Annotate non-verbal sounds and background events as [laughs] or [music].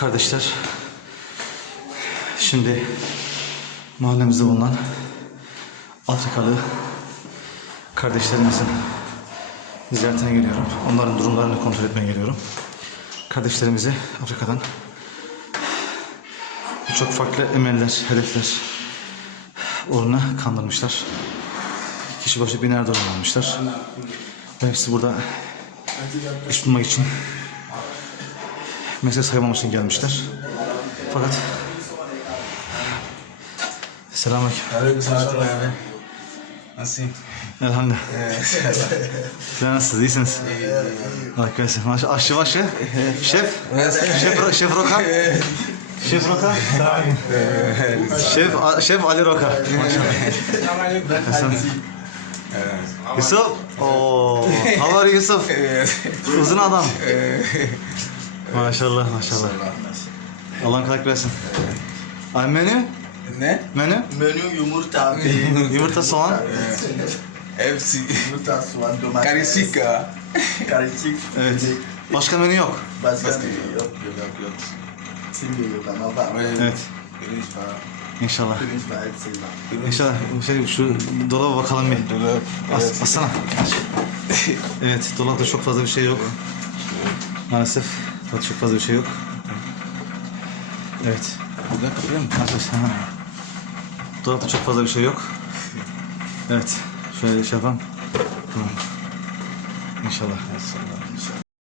Kardeşler, şimdi mahallemizde bulunan Afrikalı kardeşlerimizin ziyaretine geliyorum. Onların durumlarını kontrol etmeye geliyorum. Kardeşlerimizi Afrika'dan çok farklı emeller, hedefler uğruna kandırmışlar. Kişi başı biner dolar almışlar. Ve hepsi burada iş bulmak için mesele saymamak için gelmişler. Fakat Selamünaleyküm. Aleykümselam abi. Nasılsın? Elhamdülillah. Sen nasılsınız? İyisiniz? Arkadaşlar maşallah aşçı başı. Şef. Şef, Şef Roka. Şef Roka. Şef, Şef Ali Roka. Maşallah. Yusuf. Oo. How are Yusuf? Uzun adam. Maşallah maşallah. Allah'ın kolaylık versin. Ay menü? Ne? Menü? Menü yumurta abi. [laughs] Yumurta soğan. FC. yumurta, soğan, domates. Karışık. Karışık. Evet. Başka menü yok. Başka yok yok yok yok. Şimdi yok ama var. Evet. Pirinç var. İnşallah. Pirinç var hepsi var. İnşallah şey şu dolaba bakalım bir. Dolap. As, açsana. Aç. [laughs] Evet dolapta çok fazla bir şey yok. Maalesef dolapta çok fazla bir şey yok. Evet. Burada kapıyor mu? Aha. Dolapta çok fazla bir şey yok. Evet. Şöyle şey yapalım. Tamam. İnşallah. Maşallah.